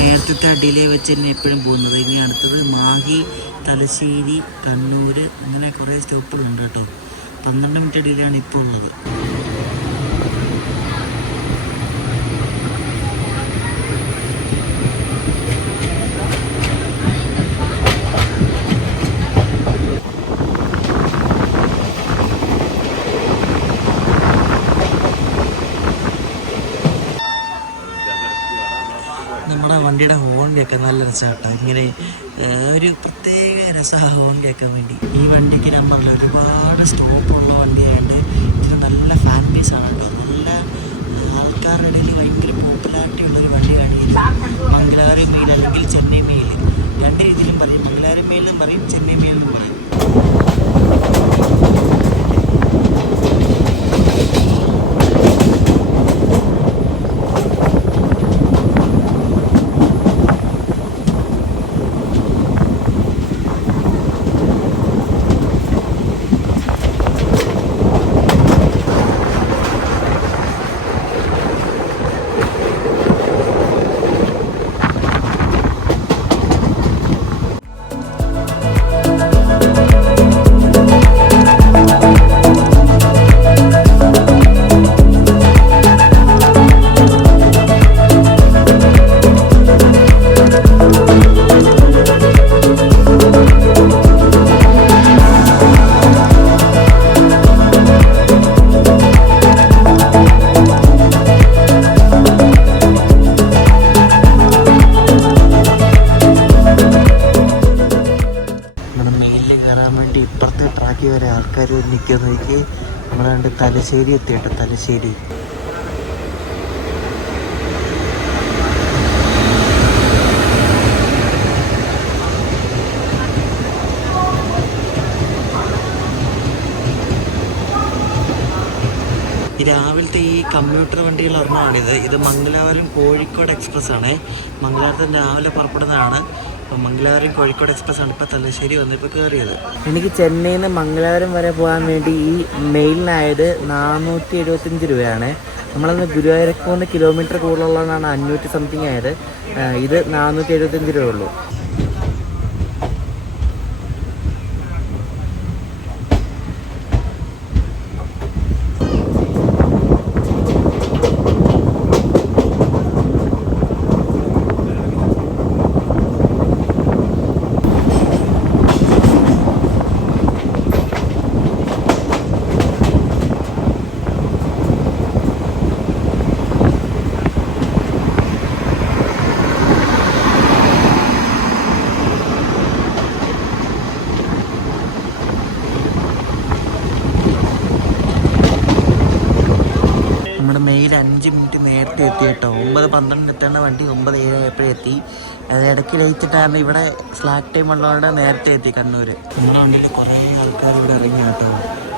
നേരത്തെ ഡിലേ വെച്ച് തന്നെ എപ്പോഴും പോകുന്നത്. ഇനി അടുത്തത് മാഹി, തലശ്ശേരി, കണ്ണൂർ, അങ്ങനെ കുറേ സ്റ്റോപ്പുകളുണ്ട് കേട്ടോ. 12 മിനിറ്റ് ഡിലേ ആണ് ഇപ്പോൾ ഉള്ളത്. നമ്മുടെ വണ്ടിയുടെ ഹോൺ കേൾക്കാൻ നല്ല രസമാട്ടോ. ഇങ്ങനെ ഒരു പ്രത്യേക രസമാണ് ഹോൺ കേൾക്കാൻ വേണ്ടി. ഈ വണ്ടിക്ക് നമ്പറിൽ ഒരുപാട് സ്റ്റോപ്പുള്ള വണ്ടിയായിട്ട് ഇതിന് നല്ല ഫാൻ ബേസാണ് കേട്ടോ. നല്ല ആൾക്കാരുടെ ഇടയിൽ ഭയങ്കര പോപ്പുലാരിറ്റി ഉള്ളൊരു വണ്ടിയാണ് ഇത്. മംഗലാപുരം മെയിൽ അല്ലെങ്കിൽ ചെന്നൈ മെയിൽ, രണ്ട് രീതിയിലും പറയും. മംഗലാപുരം മെയിലും പറയും, ചെന്നൈ മെയിലും പറയും. ഇപ്പുറത്തെ ട്രാക്കിൽ വരെ ആൾക്കാർ നിൽക്കുന്ന നോക്കി. നമ്മൾ കണ്ട് തലശ്ശേരി എത്തിയിട്ട് തലശ്ശേരി. രാവിലത്തെ ഈ കമ്മ്യൂട്ടർ വണ്ടികൾ ഒരെണ്ണമാണിത്. ഇത് മംഗലാപുരം കോഴിക്കോട് എക്സ്പ്രസ് ആണ്. മംഗലാപുരത്ത് രാവിലെ പുറപ്പെടുന്നതാണ്. അപ്പോൾ മംഗലാപുരം കോഴിക്കോട് എക്സ്പ്രസ് ആണ് ഇപ്പോൾ തലശ്ശേരി വന്നിപ്പോൾ കയറിയത്. എനിക്ക് ചെന്നൈയിൽ നിന്ന് മംഗലാപുരം വരെ പോകാൻ വേണ്ടി ഈ മെയിലിനായത് 475 രൂപയാണ്. നമ്മളന്ന് ഗുരുവായൂരൊക്കെ 3 കിലോമീറ്റർ കൂടുതലുള്ളതാണ് 500 സംതിങ് ആയത്. ഇത് 475 രൂപ ഉള്ളൂ. നമ്മുടെ മെയിൽ 5 മിനിറ്റ് നേരത്തെ എത്തി കേട്ടോ. 9:12 എത്തേണ്ട വണ്ടി 9:07 എപ്പോഴും എത്തി. അത് ഇടയ്ക്ക് ലയിച്ചിട്ടാണ്. ഇവിടെ സ്ലാക്ക് ടൈം ഉള്ളതുകൊണ്ട് നേരത്തെ എത്തി കണ്ണൂർ. നമ്മുടെ വണ്ടിയിൽ കുറേ ആൾക്കാർ ഇവിടെ ഇറങ്ങി കേട്ടോ.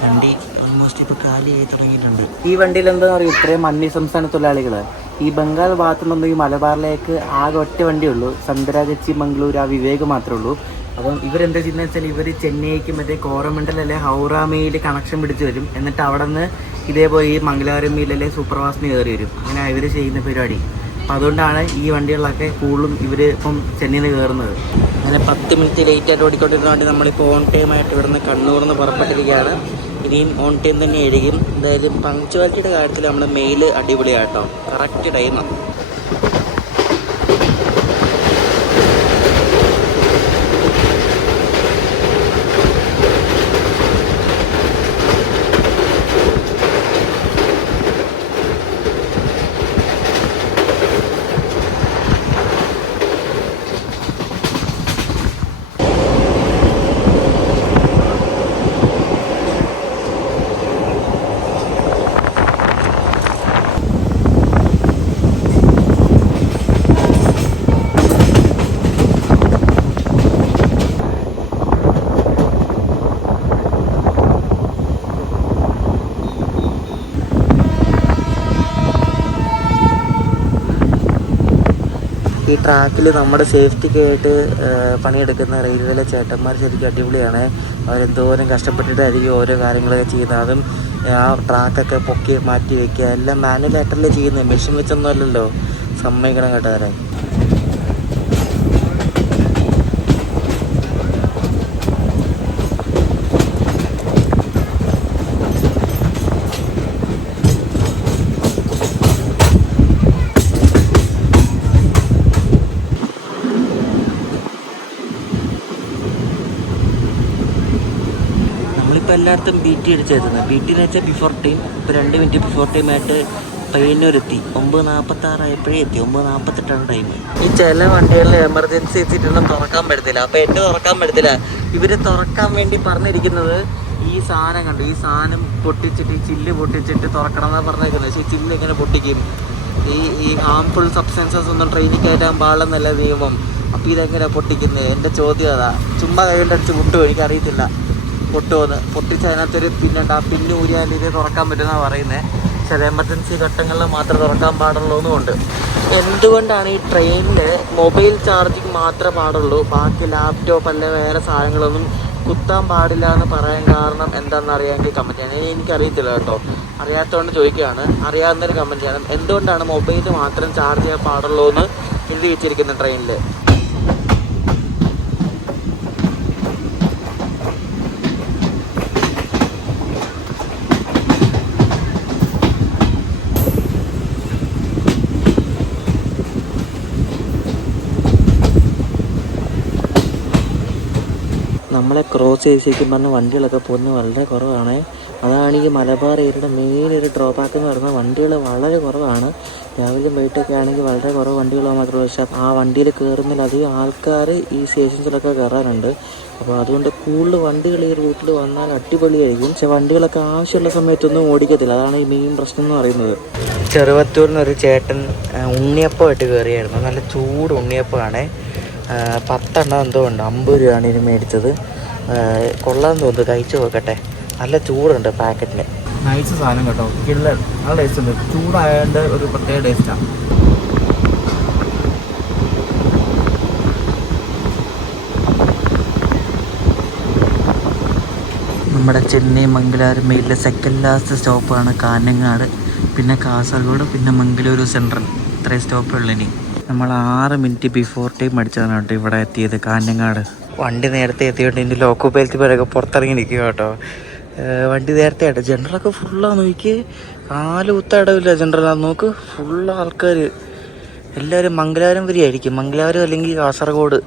വണ്ടി ഓൾമോസ്റ്റ് ഇപ്പോൾ കാലി ആയി തുടങ്ങിയിട്ടുണ്ട്. ഈ വണ്ടിയിൽ എന്താണെന്ന് പറയും, ഇത്രയും അന്യ സംസ്ഥാന തൊഴിലാളികൾ. ഈ ബംഗാൾ ഭാഗത്തു നിന്നും ഈ മലബാറിലേക്ക് ആകെ ഒറ്റ വണ്ടിയുള്ളൂ, സന്തരാഗച്ചി, മംഗളൂർ, ആ വിവേക് മാത്രമേ ഉള്ളൂ. അപ്പം ഇവരെന്താ ചെയ്യുന്നത് വെച്ചാൽ ഇവർ ചെന്നൈക്ക് മറ്റേ കോറമണ്ടൽ അല്ലെ ഹൗറ മെയിൽ കണക്ഷൻ പിടിച്ച് വരും. എന്നിട്ട് അവിടെ നിന്ന് ഇതേപോലെ ഈ മംഗലാപുരം മെയിലല്ലേ സൂപ്പർഫാസ്റ്റിന് കയറി വരും. അങ്ങനെ ഇവർ ചെയ്യുന്ന പരിപാടി. അപ്പം അതുകൊണ്ടാണ് ഈ വണ്ടികളിലൊക്കെ കൂടുതലും ഇവർ ഇപ്പം ചെന്നൈയിൽ നിന്ന് കയറുന്നത്. അങ്ങനെ 10 മിനിറ്റ് ലേറ്റായിട്ട് ഓടിക്കൊണ്ടിരുന്നതുകൊണ്ട് നമ്മളിപ്പോൾ ഓൺ ടൈമായിട്ട് ഇവിടുന്ന് കണ്ണൂരിൽ നിന്ന് പുറപ്പെട്ടിരിക്കുകയാണ്. ഇനിയും ഓൺ ടൈം തന്നെ ആയിരിക്കും. എന്തായാലും പങ്ക്ച്വാലിറ്റിയുടെ കാര്യത്തിൽ നമ്മുടെ മെയിൽ അടിപൊളിയാട്ടോ, കറക്റ്റ് ടൈമാണ്. ഈ ട്രാക്കിൽ നമ്മുടെ സേഫ്റ്റിക്കായിട്ട് പണിയെടുക്കുന്ന റെയിൽവേയിലെ ചേട്ടന്മാർ ശരിക്കും അടിപൊളിയാണ്. അവരെന്തോരം കഷ്ടപ്പെട്ടിട്ടായിരിക്കും ഓരോ കാര്യങ്ങളൊക്കെ ചെയ്യുന്നത്. അതും ആ ട്രാക്കൊക്കെ പൊക്കി മാറ്റി വയ്ക്കുക എല്ലാം മാനുവലായിട്ടല്ലേ ചെയ്യുന്നത്, മെഷീൻ വെച്ചൊന്നും അല്ലല്ലോ. സമ്മതിക്കണം കേട്ടവരെ. നമ്മളിപ്പോൾ എല്ലായിടത്തും ബി ടി അടിച്ചെത്തുന്നത്. ബി ടി എന്ന് വെച്ചാൽ ബിഫോർ ടൈം. ഇപ്പോൾ 2 മിനിറ്റ് ബിഫോർ ടൈമായിട്ട് പയ്യന്നൂരെത്തി. 9:46 ആയപ്പോഴേ എത്തി. 9:48 ടൈം. ഈ ചില വണ്ടികളിൽ എമർജൻസി എത്തിയിട്ടൊന്നും തുറക്കാൻ പറ്റത്തില്ല. അപ്പോൾ എൻ്റെ തുറക്കാൻ പറ്റത്തില്ല. ഇവർ തുറക്കാൻ വേണ്ടി പറഞ്ഞിരിക്കുന്നത് ഈ സാധനം കണ്ടു, ഈ സാധനം പൊട്ടിച്ചിട്ട്, ഈ ചില്ല് പൊട്ടിച്ചിട്ട് തുറക്കണം എന്നാണ് പറഞ്ഞിരിക്കുന്നത്. പക്ഷേ ഈ ചില്ല് എങ്ങനെ പൊട്ടിക്കും? ഈ ഹാംഫുൾ സബ്സ്റ്റൻസസ് ഒന്നും ട്രെയിനിൽ കയറ്റാൻ പാടില്ലെന്നല്ല നിയമം. അപ്പോൾ ഇതെങ്ങനെ പൊട്ടിക്കുന്നത്? എൻ്റെ ചോദ്യം അതാ. ചുമ്മാ കൈകൊണ്ടടിച്ച് പൊട്ടുമോ? എനിക്കറിയത്തില്ല പൊട്ടുമെന്ന്. പൊട്ടിച്ച് അതിനകത്തൊരു പിന്നുണ്ട്. ആ പിന്ന് ഊരിയാൽ ഇത് തുറക്കാൻ പറ്റുമെന്നാണ് പറയുന്നത്. ചില എമർജൻസി ഘട്ടങ്ങളിൽ മാത്രം തുറക്കാൻ പാടുള്ളൂ എന്നുമുണ്ട്. എന്തുകൊണ്ടാണ് ഈ ട്രെയിനിൽ മൊബൈൽ ചാർജിങ് മാത്രമേ പാടുള്ളൂ, ബാക്കി ലാപ്ടോപ്പ് അല്ലെ വേറെ സാധനങ്ങളൊന്നും കുത്താൻ പാടില്ല എന്ന് പറയാൻ കാരണം എന്താണെന്ന് അറിയാമെങ്കിൽ കമൻറ്റ് ചെയ്യണം. എനിക്കറിയത്തില്ല കേട്ടോ, അറിയാത്തതുകൊണ്ട് ചോദിക്കുകയാണ്. അറിയാവുന്നൊരു കമൻറ്റ് ചെയ്യണം. എന്തുകൊണ്ടാണ് മൊബൈൽ മാത്രം ചാർജ് ചെയ്യാൻ പാടുള്ളൂ എന്ന് എഴുതി വെച്ചിരിക്കുന്നത് ട്രെയിനിൽ? നമ്മളെ ക്രോസ് ചെയ്യിക്കും പറഞ്ഞ വണ്ടികളൊക്കെ പോകുന്നത് വളരെ കുറവാണ്. അതാണ് ഈ മലബാർ ഏരിയയുടെ മെയിൻ ഒരു ഡ്രോബാക്ക് എന്ന് പറയുന്നത്. വണ്ടികൾ വളരെ കുറവാണ്. രാവിലെ വൈകിട്ടൊക്കെ ആണെങ്കിൽ വളരെ കുറവ് വണ്ടികൾ മാത്രമേ. പക്ഷേ ആ വണ്ടിയിൽ കയറുന്നതിലധികം ആൾക്കാർ ഈ സ്റ്റേഷൻസിലൊക്കെ കയറാറുണ്ട്. അപ്പോൾ അതുകൊണ്ട് കൂടുതൽ വണ്ടികൾ ഈ റൂട്ടിൽ വന്നാൽ അടിപൊളിയായിരിക്കും. പക്ഷേ വണ്ടികളൊക്കെ ആവശ്യമുള്ള സമയത്തൊന്നും ഓടിക്കത്തില്ല. അതാണ് ഈ മെയിൻ പ്രശ്നം എന്ന് പറയുന്നത്. ചെറുവത്തൂരിൽ നിന്നൊരു ചേട്ടൻ ഉണ്ണിയപ്പമായിട്ട് കയറിയായിരുന്നു. നല്ല ചൂട് ഉണ്ണിയപ്പമാണ്. 10 എന്തോ ഉണ്ട്. 50 രൂപയാണ് ഇതിന് മേടിച്ചത്. കൊള്ളാൻ തോന്നുന്നു, കഴിച്ചു നോക്കട്ടെ. നല്ല ചൂടുണ്ട് പാക്കറ്റിന്. നൈസ് സാധനം കേട്ടോ, കിള്ളർ. നല്ല ടേസ്റ്റ് ഉണ്ട്. ചൂടായതുകൊണ്ട് ഒരു പ്രത്യേക ടേസ്റ്റാണ്. നമ്മുടെ ചെന്നൈ മംഗലാപുരം മെയിലിലെ സെക്കൻഡ് ലാസ്റ്റ് സ്റ്റോപ്പാണ് കാഞ്ഞങ്ങാട്. പിന്നെ കാസർഗോഡ്, പിന്നെ മംഗലൂരു സെൻട്രൽ. ഇത്രയും സ്റ്റോപ്പുള്ളൂ. ഇനി നമ്മൾ 6 മിനിറ്റ് ബിഫോർ ടൈം അടിച്ചതാണ് കേട്ടോ ഇവിടെ എത്തിയത്, കാഞ്ഞങ്ങാട്. വണ്ടി നേരത്തെ എത്തിയോണ്ട് ഇതിൻ്റെ ലോക്കോ പേലത്തിപ്പോഴൊക്കെ പുറത്തിറങ്ങി നിൽക്കുക കേട്ടോ. വണ്ടി നേരത്തെ ആയിട്ട്. ജനറലൊക്കെ ഫുള്ളാണ്. നോക്കി, കാല് കുത്ത ഇടവില്ല ജനറലാണ്. നോക്ക്, ഫുള്ള് ആൾക്കാർ. എല്ലാവരും മംഗലാപുരം വരെയായിരിക്കും. മംഗലാപുരം അല്ലെങ്കിൽ കാസർഗോഡ്.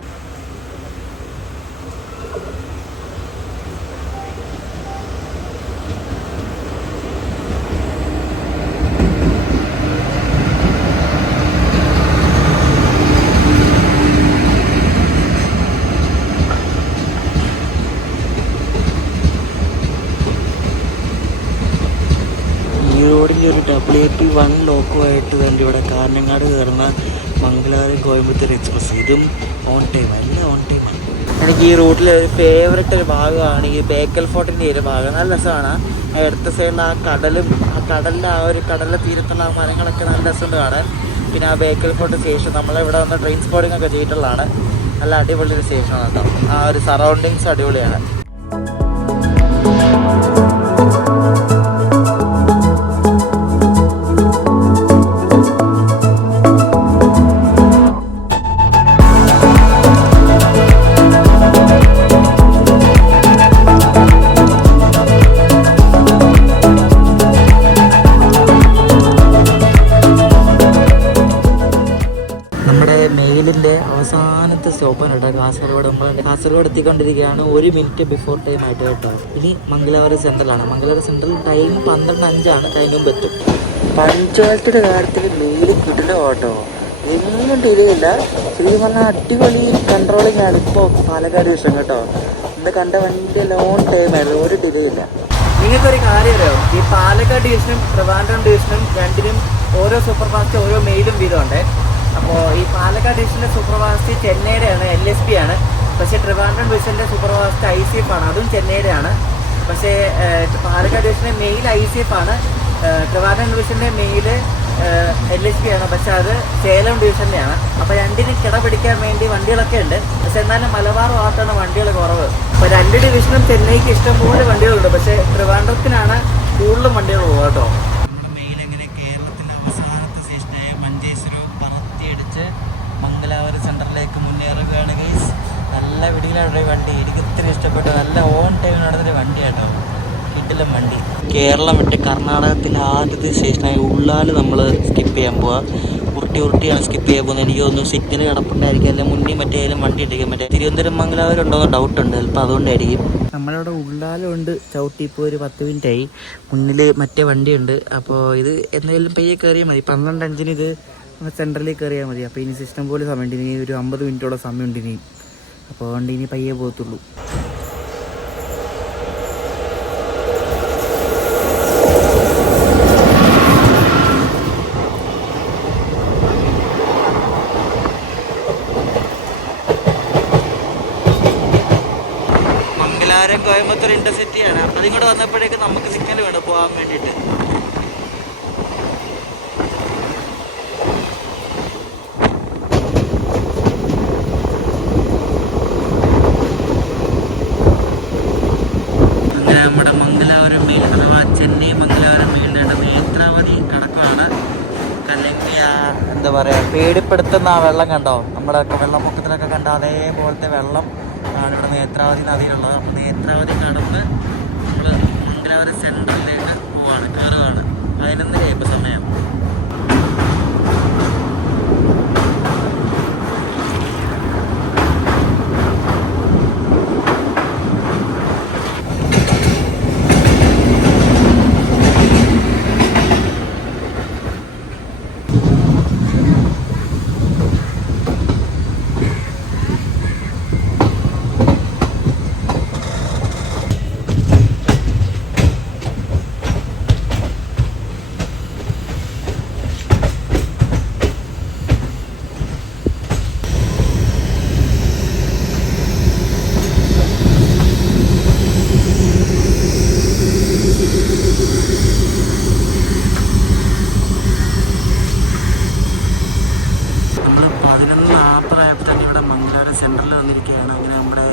റോഡിൻ്റെ ഒരു WAP1 ലോക്കുമായിട്ട് തന്നെ ഇവിടെ കാഞ്ഞങ്ങാട് കയറുന്ന മംഗലാപുരം കോയമ്പത്തൂർ എക്സ്പ്രസ്. ഇതും ഓൺ ടൈം, എല്ലാം ഓൺ ടൈമാണ്. എനിക്ക് ഈ റൂട്ടിലെ ഒരു ഫേവററ്റ് ഒരു ഭാഗമാണ് ഈ ബേക്കൽ ഫോർട്ടിൻ്റെ ഒരു ഭാഗം. നല്ല രസമാണ്. അടുത്ത സൈഡിൽ ആ കടലും, ആ കടലിൻ്റെ ആ ഒരു കടലിലെ തീരത്തുള്ള ആ മരങ്ങളൊക്കെ നല്ല രസമുണ്ട് കാണാൻ. പിന്നെ ആ ബേക്കൽ ഫോർട്ട് സ്റ്റേഷൻ നമ്മളിവിടെ വന്ന് ട്രെയിൻ സ്പോട്ടിംഗ് ഒക്കെ ചെയ്തിട്ടുള്ളതാണ്. നല്ല അടിപൊളി ഒരു സ്റ്റേഷനാണ് കേട്ടോ. ആ ഒരു സറൗണ്ടിങ്സ് അടിപൊളിയാണ്. മെയിലിൻ്റെ അവസാനത്തെ സ്റ്റോപ്പാണ് കേട്ടോ കാസർഗോഡ്. നമ്മൾ കാസർഗോഡ് എത്തിക്കൊണ്ടിരിക്കുകയാണ്. 1 മിനിറ്റ് ബിഫോർ ടൈം ആയിട്ട് കേട്ടോ. ഇനി മംഗലാപുരം സെൻട്രലാണ്. മംഗലാപുരം സെൻട്രൽ ടൈം 12:05 ടൈം മുമ്പ് എത്തും. പഞ്ച്വാലിറ്റിയുടെ കാര്യത്തിൽ മെയിൽ കിട്ടില്ല കേട്ടോ. എങ്ങും ഡിലേ ഇല്ല. ശരിക്കും പറഞ്ഞാൽ അടിപൊളി കൺട്രോളിങ് ആണ് ഇപ്പോൾ പാലക്കാട് ഡിവിഷൻ കേട്ടോ. ഇന്ന് കണ്ട വണ്ടി ലോൺ ടൈമായിരുന്നു, ഒരു ഡിലേ ഇല്ല. നിങ്ങൾക്കൊരു കാര്യം അറിയാം, ഈ പാലക്കാട് ഡിവിഷനും ട്രിവാൻഡ്രം ഡിവിഷനും രണ്ടിനും ഓരോ സൂപ്പർ ഫാസ്റ്റ് ഓരോ മെയിലും വീതമുണ്ട്. അപ്പോൾ ഈ പാലക്കാട് ഡിവിഷൻ്റെ സൂപ്പർ ഫാസ്റ്റ് ചെന്നൈയുടെയാണ്, LSP ആണ്. പക്ഷേ ട്രിവാൻഡ്രം ഡിവിഷൻ്റെ സൂപ്പർ ഫാസ്റ്റ് ICF ആണ്, അതും ചെന്നൈയുടെയാണ്. പക്ഷേ പാലക്കാട് ഡിവിഷൻ്റെ മെയിൽ ICF ആണ്. ട്രിവാൻഡ്രം ഡിവിഷൻ്റെ മെയിൽ LHP ആണ്, പക്ഷെ അത് സേലം ഡിവിഷൻ്റെയാണ്. അപ്പോൾ രണ്ടിനും കിട പിടിക്കാൻ വേണ്ടി വണ്ടികളൊക്കെ ഉണ്ട്. പക്ഷെ എന്നാലും മലബാർ ഭാഗത്താണ് വണ്ടികൾ കുറവ്. അപ്പോൾ രണ്ട് ഡിവിഷനും ചെന്നൈക്ക് ഇഷ്ടംപോലെ വണ്ടികളുണ്ട്, പക്ഷേ ട്രിവാൻഡ്രത്തിനാണ് കൂടുതലും വണ്ടികൾ പോകുക കേട്ടോ. നമ്മുടെ മെയിൻ എങ്ങനെ കേരളത്തിൻ്റെ അവസാനത്തെ സ്റ്റേഷനായ മഞ്ചേശ്വരം പറത്തിയടിച്ച് മംഗലാപുരം സെൻറ്ററിലേക്ക് മുന്നേറുകയാണ് ഗൈസ്. നല്ല വിടിയിലാണ് വണ്ടി. എനിക്ക് ഇത്തിരി ഇഷ്ടപ്പെട്ടു. നല്ല ഓൺ ടൈം നടന്നൊരു വണ്ടി കേട്ടോ, കിടിലൻ വണ്ടി. കേരളം വിട്ട് കർണാടകത്തിലെ ആദ്യത്തെ സ്റ്റേഷനായ ഉള്ളാൽ നമ്മൾ സ്കിപ്പ് ചെയ്യാൻ പോവാ. ഉരുട്ടിയാണ് സ്കിപ്പ് ചെയ്യാൻ പോകുന്നത്. എനിക്ക് തോന്നുന്നു സിഗ്നൽ കിടപ്പുണ്ടായിരിക്കും, അല്ലെങ്കിൽ മുന്നിൽ മറ്റേലും വണ്ടി ഇട്ടിരിക്കും. മറ്റേ തിരുവനന്തപുരം മംഗലാപുരം ഉണ്ടോയെന്ന് ഡൗട്ടുണ്ട്, ചിലപ്പോൾ അതുകൊണ്ടായിരിക്കും. നമ്മളിവിടെ ഉള്ളാലുണ്ട് ചവിട്ടി. ഇപ്പോൾ ഒരു 10 മിനിറ്റായി. മുന്നിൽ മറ്റേ വണ്ടിയുണ്ട്. അപ്പോൾ ഇത് എന്തെങ്കിലും പയ്യെ കയറിയാൽ മതി. 12:05 ഇത് സെൻട്രലിൽ കയറിയാൽ മതി. അപ്പോൾ ഇനി സിസ്റ്റം പോലെ സമയമുണ്ട്. ഇനി ഒരു 50 മിനിറ്റോളം സമയമുണ്ട് ഇനി. അപ്പോൾ അതുകൊണ്ട് ഇനി പയ്യെ പോകത്തുള്ളൂ. മംഗലാപുരം കോയമ്പത്തൂർ ഇൻ്റർസിറ്റിയാണ്. അതിങ്ങോട്ട് വന്നപ്പോഴേക്കും നമുക്ക് സിഗ്നൽ വേണം പോകാൻ വേണ്ടിയിട്ട്. അങ്ങനെ നമ്മുടെ മംഗലാപുരം മെയിൽ അഥവാ ചെന്നൈ മംഗലാപുരം മെയിലിൻ്റെ നേത്രാവതി കടക്കാണ്. അല്ലെങ്കിൽ എന്താ പറയുക, പേടിപ്പെടുത്തുന്ന ആ വെള്ളം കണ്ടോ, നമ്മളൊക്കെ വെള്ളപ്പൊക്കത്തിലൊക്കെ കണ്ട അതേപോലത്തെ വെള്ളം ആണ് ഇവിടെ നേത്രാവതി നദിയിലുള്ളത്. അപ്പോൾ നേത്രാവതി കടന്ന് നമ്മൾ മംഗലാപുരം സെൻട്രലിലേക്ക് പോവാണ്, കയറുകയാണ്. 11:00 ഇപ്പോൾ സമയം. സെൻട്രലിൽ വന്നിരിക്കുകയാണ്. അങ്ങനെ നമ്മുടെ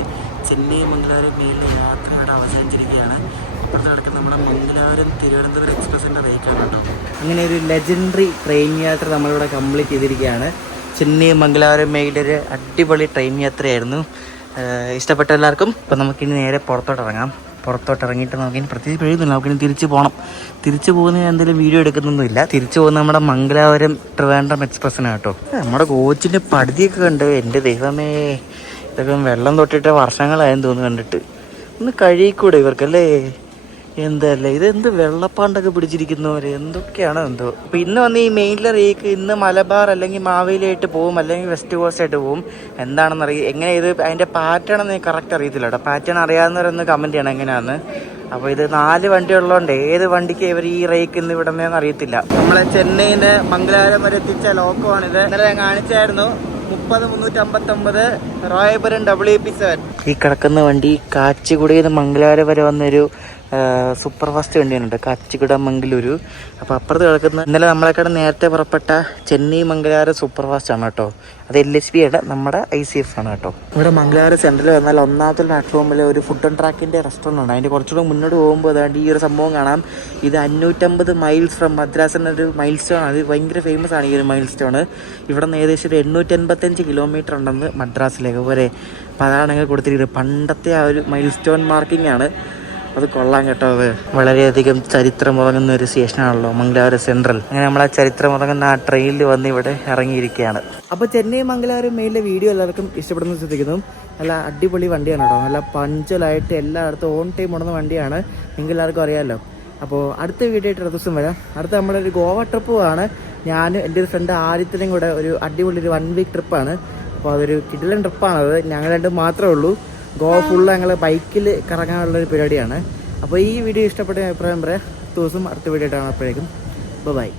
ചെന്നൈ മംഗലാപുരം മെയിലിലെ യാത്ര ഇവിടെ അവസാനിച്ചിരിക്കുകയാണ്. അപ്പുറത്ത് കിടക്കുന്ന നമ്മുടെ മംഗലാപുരം തിരുവനന്തപുരം എക്സ്പ്രസിൻ്റെ റേക്കാണ് കേട്ടോ. അങ്ങനെ ഒരു ലെജൻഡറി ട്രെയിൻ യാത്ര നമ്മളിവിടെ കംപ്ലീറ്റ് ചെയ്തിരിക്കുകയാണ്. ചെന്നൈ മംഗലാപുരം മെയിലിൽ ഒരു അടിപൊളി ട്രെയിൻ യാത്രയായിരുന്നു. ഇഷ്ടപ്പെട്ട എല്ലാവർക്കും. അപ്പോൾ നമുക്കിനി നേരെ പുറത്തോട്ട് ഇറങ്ങിയിട്ട് നമുക്കിനി പ്രത്യേകിച്ച് എഴുതുന്നില്ല, നമുക്കിനി തിരിച്ച് പോകണം. തിരിച്ചു പോകുന്നതിന് എന്തെങ്കിലും വീഡിയോ എടുക്കുന്നൊന്നുമില്ല. തിരിച്ചു പോകുന്ന നമ്മുടെ മംഗലാപുരം ട്രിവാൻഡ്രം എക്സ്പ്രസ്സിനാണ് കേട്ടോ. നമ്മുടെ കോച്ചിൻ്റെ പടുതിയൊക്കെ കണ്ട് എൻ്റെ ദൈവമേ, ഇതൊക്കെ വെള്ളം തൊട്ടിട്ട് വർഷങ്ങളായെന്ന് തോന്നുന്നു കണ്ടിട്ട്. ഒന്ന് കഴുകിക്കൂടെ ഇവർക്കല്ലേ? എന്തല്ലേ ഇതെന്ത് വെള്ളപ്പാണ്ടൊക്കെ പിടിച്ചിരിക്കുന്നവര് എന്തൊക്കെയാണോ എന്തോ. അപ്പം ഇന്ന് വന്ന് ഈ മെയിനിലെ റേക്ക് ഇന്ന് മലബാർ അല്ലെങ്കിൽ മാവേലിയായിട്ട് പോകും, അല്ലെങ്കിൽ വെസ്റ്റ് കോസ്റ്റ് ആയിട്ട് പോകും. എന്താണെന്ന് എങ്ങനെ ഇത് അതിൻ്റെ പാറ്റേൺ എന്ന് കറക്റ്റ് അറിയത്തില്ല കേട്ടോ. പാറ്റേൺ അറിയാവുന്നവരൊന്ന് കമൻറ്റ് ചെയ്യണം എങ്ങനെയാണെന്ന്. അപ്പോൾ ഇത് 4 വണ്ടി ഉള്ളതുകൊണ്ട് ഏത് വണ്ടിക്ക് ഇവർ ഈ റേക്ക് ഇന്ന് വിടുന്നതെന്ന് അറിയത്തില്ല. നമ്മളെ ചെന്നൈയിൽ മംഗലാപുരം വരെ എത്തിച്ച ലോക്കമാണിത്. ഇന്നലെ ഞാൻ കാണിച്ചായിരുന്നു. 30-359 റോയപുരം WP7. ഈ കിടക്കുന്ന വണ്ടി കാച്ചിക്കുടിയിൽ നിന്ന് മംഗലാപുരം വരെ വന്നൊരു സൂപ്പർ ഫാസ്റ്റ് വണ്ടിയാണ്, കാച്ചിക്കുട മംഗലൂരു. അപ്പോൾ അപ്പുറത്ത് കിടക്കുന്ന ഇന്നലെ നമ്മളെക്കാട് നേരത്തെ പുറപ്പെട്ട ചെന്നൈ മംഗലാപുരം സൂപ്പർ ഫാസ്റ്റ് ആണ് കേട്ടോ. അത് LHP ആണ്, നമ്മുടെ ICF ആണ് കേട്ടോ. ഇവിടെ മംഗലാപുരം സെൻട്രൽ വന്നാൽ ഒന്നാമത്തെ പ്ലാറ്റ്ഫോമിൽ ഒരു ഫുഡ് ആൻഡ് ട്രാക്കിൻ്റെ റെസ്റ്റോറൻ്റ് ഉണ്ട്. അതിൻ്റെ കുറച്ചുകൂടെ മുന്നോട്ട് പോകുമ്പോൾ അതാണ്ട് ഈ ഒരു സംഭവം കാണാം. ഇത് 550 മൈൽസ് ഫ്രം മദ്രാസ് എന്നൊരു മൈൽ സ്റ്റോൺ ആണ്. ഇത് ഭയങ്കര ഫേമസ് ആണ് ഈ ഒരു മൈൽ സ്റ്റോൺ. ഇവിടെ നിന്ന് ഏകദേശം ഒരു 885 കിലോമീറ്റർ ഉണ്ടെന്ന് മദ്രാസിലേക്ക് വരെ. അപ്പോൾ അതാണ് കൊടുത്തിരിക്കുന്നത്. പണ്ടത്തെ ആ ഒരു മൈൽ സ്റ്റോൺ മാർക്കിംഗ് ആണ്. അത് കൊള്ളാൻ കേട്ടോ. അത് വളരെയധികം ചരിത്രമുറങ്ങുന്ന ഒരു സ്റ്റേഷനാണല്ലോ മംഗലാപുരം സെൻട്രൽ. അങ്ങനെ നമ്മൾ ആ ചരിത്രമുറങ്ങുന്ന ആ ട്രെയിനിൽ വന്ന് ഇവിടെ ഇറങ്ങിയിരിക്കുകയാണ്. അപ്പോൾ ചെന്നൈ മംഗലാപുരം മെയിലിലെ വീഡിയോ എല്ലാവർക്കും ഇഷ്ടപ്പെടുന്ന ശ്രദ്ധിക്കുന്നു. നല്ല അടിപൊളി വണ്ടിയാണ് കേട്ടോ. നല്ല പഞ്ചലായിട്ട് എല്ലായിടത്തും ഓൺ ടൈം ഓടുന്ന വണ്ടിയാണ്, നിങ്ങൾക്ക് എല്ലാവർക്കും അറിയാമല്ലോ. അപ്പോൾ അടുത്ത വീഡിയോ ആയിട്ട് അടുത്ത ദിവസം വരാം. അടുത്ത നമ്മളൊരു ഗോവ ട്രിപ്പ് ആണ്. ഞാനും എൻ്റെ ഒരു ഫ്രണ്ട് ആദിത്യനും കൂടെ ഒരു അടിപൊളി ഒരു 1 വീക്ക് ട്രിപ്പാണ്. അപ്പോൾ അതൊരു കിടിലൻ ട്രിപ്പാണത്. ഞങ്ങൾ രണ്ടും മാത്രമേ ഉള്ളൂ. ഗോവ ഫുള്ള് ഞങ്ങൾ ബൈക്കിൽ കറങ്ങാനുള്ളൊരു പരിപാടിയാണ്. അപ്പോൾ ഈ വീഡിയോ ഇഷ്ടപ്പെട്ട അഭിപ്രായം പറയാം. അടുത്ത ദിവസം അടുത്ത വീഡിയോ ആയിട്ടാണ്. അപ്പോഴേക്കും ബൈ.